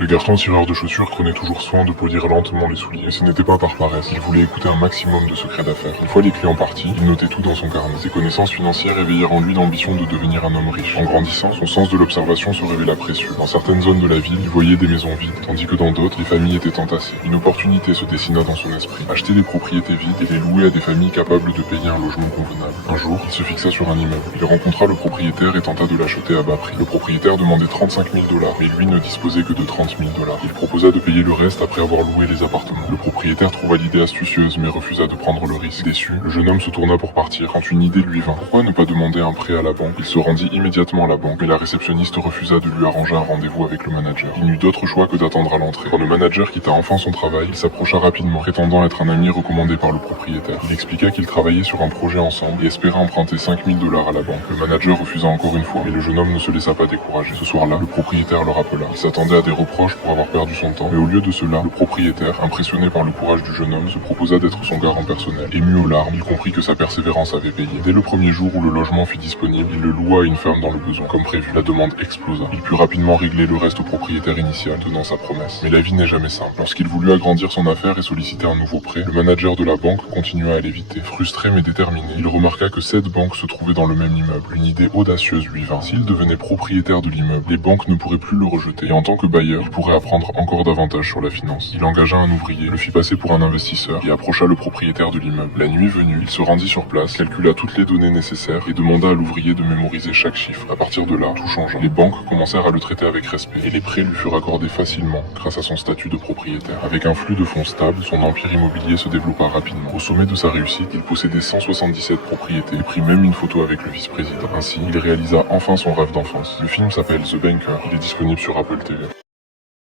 Le garçon tireur de chaussures prenait toujours soin de polir lentement les souliers. Et ce n'était pas par paresse, il voulait écouter un maximum de secrets d'affaires. Une fois les clients partis, il notait tout dans son carnet. Ses connaissances financières éveillèrent en lui l'ambition de devenir un homme riche. En grandissant, son sens de l'observation se révéla précieux. Dans certaines zones de la ville, il voyait des maisons vides, tandis que dans d'autres, les familles étaient entassées. Une opportunité se dessina dans son esprit. Acheter des propriétés vides et les louer à des familles capables de payer un logement convenable. Un jour, il se fixa sur un immeuble. Il rencontra le propriétaire et tenta de l'acheter à bas prix. Le propriétaire demandait 35 000 $, mais lui ne disposait que de 30 000 $. Il proposa de payer le reste après avoir loué les appartements. Le propriétaire trouva l'idée astucieuse, mais refusa de prendre le risque. Déçu, le jeune homme se tourna pour partir, quand une idée lui vint. Pourquoi ne pas demander un prêt à la banque? Il se rendit immédiatement à la banque, mais la réceptionniste refusa de lui arranger un rendez-vous avec le manager. Il n'eut d'autre choix que d'attendre à l'entrée. Quand le manager quitta enfin son travail, il s'approcha rapidement, prétendant être un ami recommandé par le propriétaire. Il expliqua qu'ils travaillaient sur un projet ensemble et espérait emprunter 5 000 $ à la banque. Le manager refusa encore une fois, mais le jeune homme ne se laissa pas décourager. Ce soir-là, le propriétaire le rappela. Il s'attendait à des reproches pour avoir perdu son temps, mais au lieu de cela, le propriétaire, impressionné par le courage du jeune homme, se proposa d'être son garant personnel. Ému aux larmes, il comprit que sa persévérance avait payé. Dès le premier jour où le logement fut disponible, il le loua à une femme dans le besoin. Comme prévu, la demande explosa. Il put rapidement régler le reste au propriétaire initial, tenant sa promesse. Mais la vie n'est jamais simple. Lorsqu'il voulut agrandir son affaire et solliciter un nouveau prêt, le manager de la banque continua à l'éviter. Frustré mais déterminé, il remarqua que 7 banques se trouvaient dans le même immeuble. Une idée audacieuse lui vint. S'il devenait propriétaire de l'immeuble, les banques ne pourraient plus le rejeter. Et en tant que bailleur, il pourrait apprendre encore davantage sur la finance. Il engagea un ouvrier, le fit passer pour un investisseur et approcha le propriétaire de l'immeuble. La nuit venue, il se rendit sur place, calcula toutes les données nécessaires et demanda à l'ouvrier de mémoriser chaque chiffre. À partir de là, tout changea. Les banques commencèrent à le traiter avec respect et les prêts lui furent accordés facilement grâce à son statut de propriétaire. Avec un flux de fonds stable, son empire immobilier se développa rapidement. Au sommet de sa réussite, il possédait 177 propriétés et prit même une photo avec le vice-président. Ainsi, il réalisa enfin son rêve d'enfance. Le film s'appelle The Banker. Il est disponible sur Apple TV.